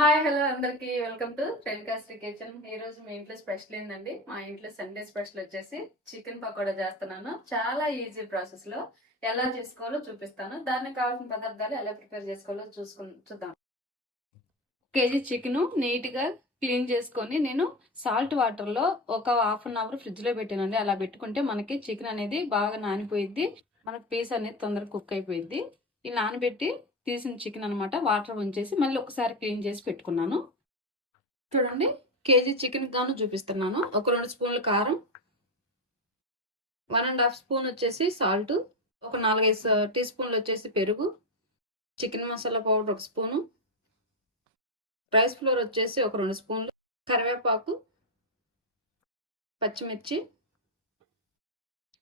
Hi hello అందరికి. Welcome to Renukasri kitchen ఈ రోజు మీ ఇంట్లో స్పెషల్ ఏంటండి మా ఇంట్లో సండే స్పెషల్ వచ్చేసి చికెన్ పకోడా చేస్తున్నాను. చాలా ఈజీ ప్రాసెస్లో ఎలా చేసుకోవాలో చూపిస్తాను. దానికి కావాల్సిన పదార్థాలు ఎలా ప్రిపేర్ చేసుకోవాలో చూసుకు చూద్దాం. కేజీ చికెన్ నీట్గా క్లీన్ చేసుకొని నేను సాల్ట్ వాటర్లో ఒక హాఫ్ అన్ అవర్ ఫ్రిడ్జ్లో పెట్టానండి. అలా పెట్టుకుంటే మనకి చికెన్ అనేది బాగా నానిపోయిద్ది. మనకి పీస్ అనేది తొందరగా కుక్ అయిపోయిద్ది. ఈ నానబెట్టి తీసిన చికెన్ అనమాట వాటర్ ఉంచేసి మళ్ళీ ఒకసారి క్లీన్ చేసి పెట్టుకున్నాను. చూడండి కేజీ చికెన్ గాను చూపిస్తున్నాను. ఒక రెండు స్పూన్ల కారం వన్ అండ్ హాఫ్ స్పూన్ వచ్చేసి సాల్ట్ ఒక నాలుగైదు టీ స్పూన్లు వచ్చేసి పెరుగు చికెన్ మసాలా పౌడర్ ఒక స్పూను రైస్ ఫ్లోర్ వచ్చేసి ఒక రెండు స్పూన్లు కరివేపాకు పచ్చిమిర్చి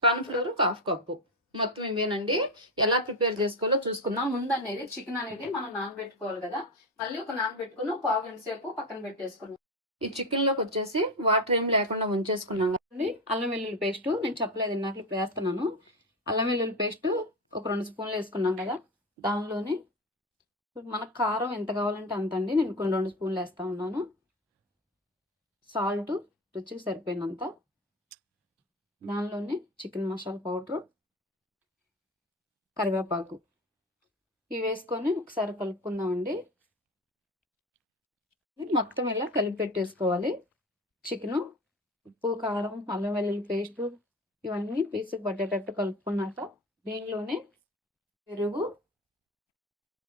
కార్న్ఫ్లోర్ ఒక హాఫ్ కప్పు. మొత్తం ఇవేనండి. ఎలా ప్రిపేర్ చేసుకోవాలో చూసుకుందాం. ముందు అనేది చికెన్ అనేది మనం నానబెట్టుకోవాలి కదా. మళ్ళీ ఒక నానబెట్టుకుని పావు గంట సేపు పక్కన పెట్టేసుకున్నాం ఈ చికెన్లోకి వచ్చేసి వాటర్ ఏం లేకుండా ఉంచేసుకున్నాం కదండి. అల్లం వెల్లుల్లి పేస్ట్ నేను చెప్పలేదు ఇందాక ఇప్పుడు వేస్తున్నాను. అల్లం వెల్లుల్లి పేస్ట్ ఒక రెండు స్పూన్లు వేసుకున్నాం కదా. దానిలోని మనకు కారం ఎంత కావాలంటే అంత అండి. నేను కొన్ని రెండు స్పూన్లు వేస్తా ఉన్నాను. సాల్ట్ రుచికి సరిపోయినంత. దానిలోనే చికెన్ మసాలా పౌడరు కరివేపాకు ఇవి వేసుకొని ఒకసారి కలుపుకుందామండి. మొత్తం ఇలా కలిపి పెట్టేసుకోవాలి. చికెను ఉప్పు కారం అల్లం వెల్లుల్లి పేస్టు ఇవన్నీ పీసుకు పట్టేటట్టు కలుపుకున్నాక దీనిలోనే పెరుగు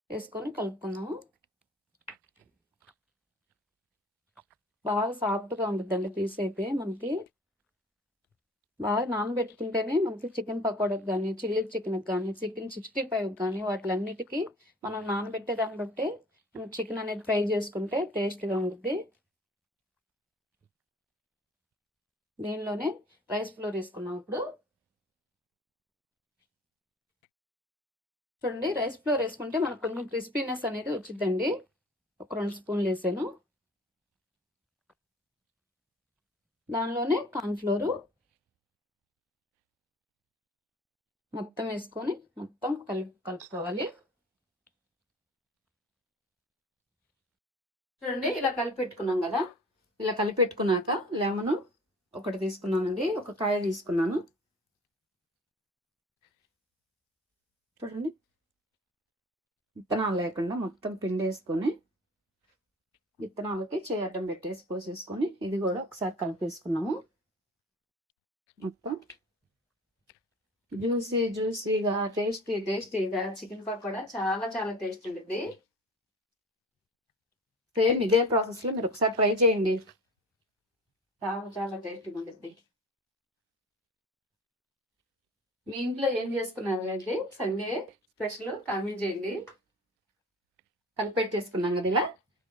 వేసుకొని కలుపుకుందాము. బాగా సాఫ్ట్గా ఉంటుందండి పీస్ అయితే మనకి. బాగా నానబెట్టుకుంటేనే మనకి చికెన్ పకోడాకి కానీ చిల్లీ చికెన్కి కానీ చికెన్ సిక్స్టీ ఫైవ్కి కానీ వాటిలన్నిటికీ మనం నానబెట్టే దాన్ని బట్టి మనం చికెన్ అనేది ఫ్రై చేసుకుంటే టేస్ట్గా ఉంటుంది దీనిలోనే రైస్ ఫ్లోర్ వేసుకున్నాం ఇప్పుడు. చూడండి రైస్ ఫ్లోర్ వేసుకుంటే మనకు కొంచెం క్రిస్పీనెస్ అనేది వచ్చిందండి ఒక రెండు స్పూన్లు వేసాను. దానిలోనే కార్న్ఫ్లోరు మొత్తం వేసుకొని మొత్తం కలిపి కలుపుకోవాలి. చూడండి ఇలా కలిపెట్టుకున్నాం కదా. ఇలా కలిపెట్టుకున్నాక లెమన్ ఒకటి తీసుకున్నానండి ఒక కాయ తీసుకున్నాను. చూడండి. విత్తనాలు లేకుండా మొత్తం పిండి వేసుకొని విత్తనాలకి చేయటం పెట్టేసి పోసేసుకొని ఇది కూడా ఒకసారి కలిపేసుకున్నాము. మొత్తం జ్యూసీ జ్యూసీగా టేస్టీ టేస్టీగా చికెన్ పకోడా చాలా చాలా టేస్ట్ ఉంటుంది సేమ్ ఇదే ప్రాసెస్లో మీరు ఒకసారి ట్రై చేయండి. చాలా చాలా టేస్టీగా ఉంటుంది మీ ఇంట్లో ఏం చేసుకున్నారు అండి? సండే స్పెషల్ కామెంట్ చేయండి. కలిపెట్టేసుకున్నాం కదా ఇలా.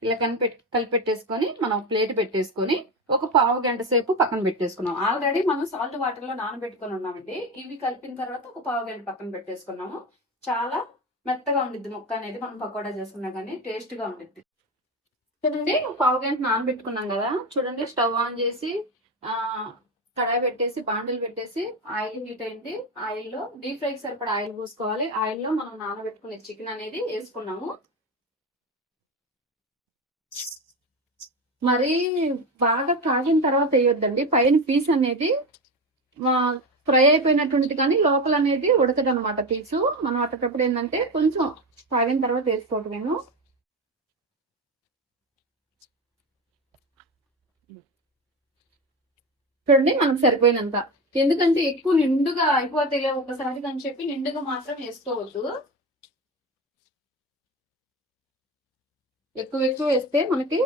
ఇలా కనిపెట్ కలిపెట్టేసుకొని మనం ప్లేట్ పెట్టేసుకొని ఒక పావు గంట సేపు పక్కన పెట్టేసుకున్నాం. ఆల్రెడీ మనం సాల్ట్ వాటర్లో నానబెట్టుకుని ఉన్నామండి. ఇవి కలిపిన తర్వాత ఒక పావు గంట పక్కన పెట్టేసుకున్నాము. చాలా మెత్తగా ఉండిద్ది ముక్క అనేది మనం పకోడా చేసుకున్నా కానీ టేస్ట్గా ఉండిద్ది. చూడండి పావు గంట నానబెట్టుకున్నాం కదా. చూడండి స్టవ్ ఆన్ చేసి ఆ కడాయి పెట్టేసి బాండిల్ పెట్టేసి ఆయిల్ హీట్ అయింది. ఆయిల్లో డీప్ ఫ్రైకి సరిపడా ఆయిల్ పూసుకోవాలి. ఆయిల్లో మనం నానబెట్టుకునే చికెన్ అనేది వేసుకున్నాము. మరి బాగా కాగిన తర్వాత వేయొద్దండి. పైన పీస్ అనేది ఫ్రై అయిపోయినట్టుంది కానీ లోపల అనేది ఉడకదు అనమాట పీసు. మనం అట్టేటప్పుడు ఏంటంటే కొంచెం కాగిన తర్వాత వేసుకోవటమేమో చూడండి మనకు సరిపోయినంత. ఎందుకంటే ఎక్కువ నిండుగా అయిపోతే ఒకసారి అని చెప్పి నిండుగా మాత్రం వేసుకోవద్దు. ఎక్కువ ఎక్కువ వేస్తే మనకి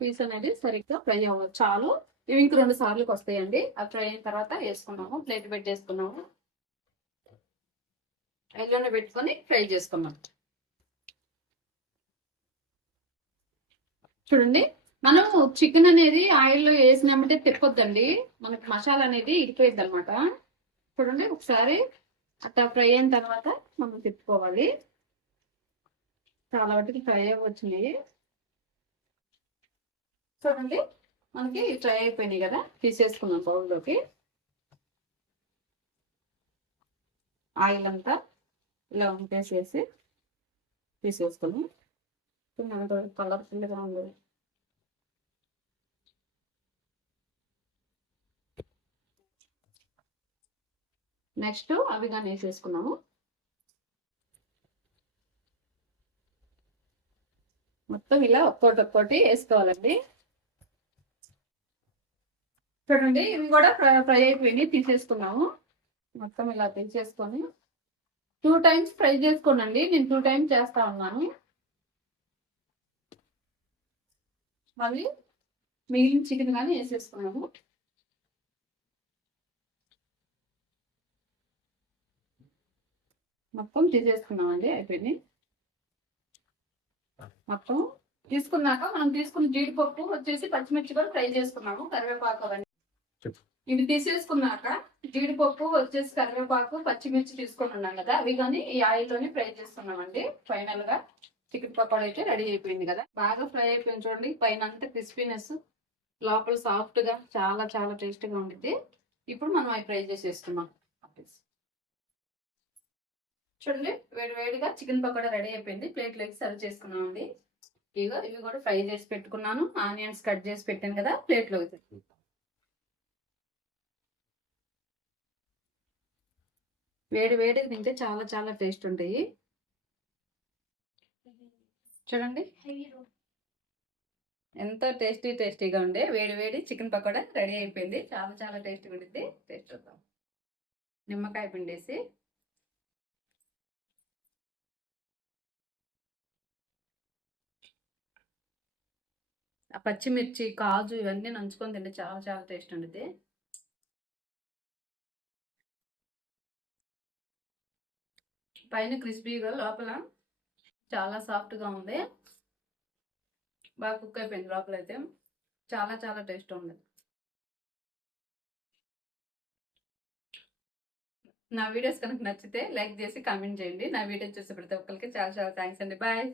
పీస్ అనేది సరిగ్గా ఫ్రై అవ్వాలి చాలు. ఇవి ఇంక రెండు సార్లకు వస్తాయండి. అవి ఫ్రై అయిన తర్వాత వేసుకున్నాము. ప్లేట్ పెట్టేసుకున్నాము ఆయిల్లోనే పెట్టుకొని ఫ్రై చేసుకున్నాం చూడండి. మనం చికెన్ అనేది ఆయిల్లో వేసినామంటే తిప్పొద్దండి. మనకి మసాలా అనేది ఇడిపోయింది అనమాట చూడండి. ఒకసారి అట్లా ఫ్రై అయిన తర్వాత మనం తిప్పుకోవాలి. చాలా వాటికి ఫ్రై అవ్వచ్చినాయి చూడండి మనకి ఫ్రై అయిపోయినాయి కదా తీసేసుకున్నాం బౌల్లోకి. ఆయిల్ అంతా ఇలా ఉంపేసేసి తీసేసుకున్నాం కలర్ఫుల్గా ఉంది. నెక్స్ట్ అవి కానీ వేసేసుకున్నాము. మొత్తం ఇలా ఒక్కోటి ఒక్కోటి వేసుకోవాలండి. చూడండి ఇవి కూడా ఫ్రై అయిపోయి తీసేసుకున్నాము. మొత్తం ఇలా తీసేసుకొని. టూ టైమ్స్ ఫ్రై చేసుకోనండి నేను టూ టైమ్స్ చేస్తా ఉన్నాను. మళ్ళీ మిగిలిన చికెన్ కానీ వేసేసుకున్నాము. మొత్తం తీసేసుకున్నామండి అయిపోయింది మొత్తం తీసుకున్నాక మనం తీసుకున్న జీడిపప్పు వచ్చేసి పచ్చిమిర్చి కూడా ఫ్రై చేసుకున్నాము కరివేపాకు అవన్నీ ఇవి తీసేసుకున్నాక జీడిపప్పు వచ్చేసి కరివేపాకు పచ్చిమిర్చి తీసుకొని ఉన్నాం కదా అవి కానీ ఈ ఆయిల్లోనే ఫ్రై చేసుకున్నామండి ఫైనల్గా చికెన్ పకోడా అయితే రెడీ అయిపోయింది కదా. బాగా ఫ్రై అయిపోయింది చూడండి పైన అంతా క్రిస్పీనెస్ లోపల సాఫ్ట్గా చాలా చాలా టేస్టీగా ఉంటుంది ఇప్పుడు మనం అవి ఫ్రై చేసేస్తున్నాం. చూడండి వేడి వేడిగా చికెన్ పకోడా రెడీ అయిపోయింది. ప్లేట్లోకి సర్వ్ చేసుకున్నామండి. ఇదిగో ఇవి కూడా ఫ్రై చేసి పెట్టుకున్నాను. ఆనియన్స్ కట్ చేసి పెట్టాను కదా ప్లేట్లోకి వేడి వేడికి తింటే చాలా చాలా టేస్ట్ ఉంటాయి. చూడండి. ఎంతో టేస్టీ టేస్టీగా ఉండే వేడి వేడి చికెన్ పకోడా రెడీ అయిపోయింది. చాలా చాలా టేస్టీగా ఉంటుంది టేస్ట్ చూద్దాం. నిమ్మకాయ పిండేసి. ఆ పచ్చిమిర్చి కాజు ఇవన్నీ నంచుకొని తింటే చాలా చాలా టేస్ట్ ఉంటుంది పైన క్రిస్పీగా లోపల చాలా సాఫ్ట్గా ఉంది. బాగా కుక్ అయిపోయింది లోపల అయితే చాలా చాలా టేస్ట్ ఉంది. నా వీడియోస్ కనుక నచ్చితే లైక్ చేసి కామెంట్ చేయండి. నా వీడియో చూసే ప్రతి ఒక్కరికి చాలా చాలా థ్యాంక్స్ అండి. బాయ్.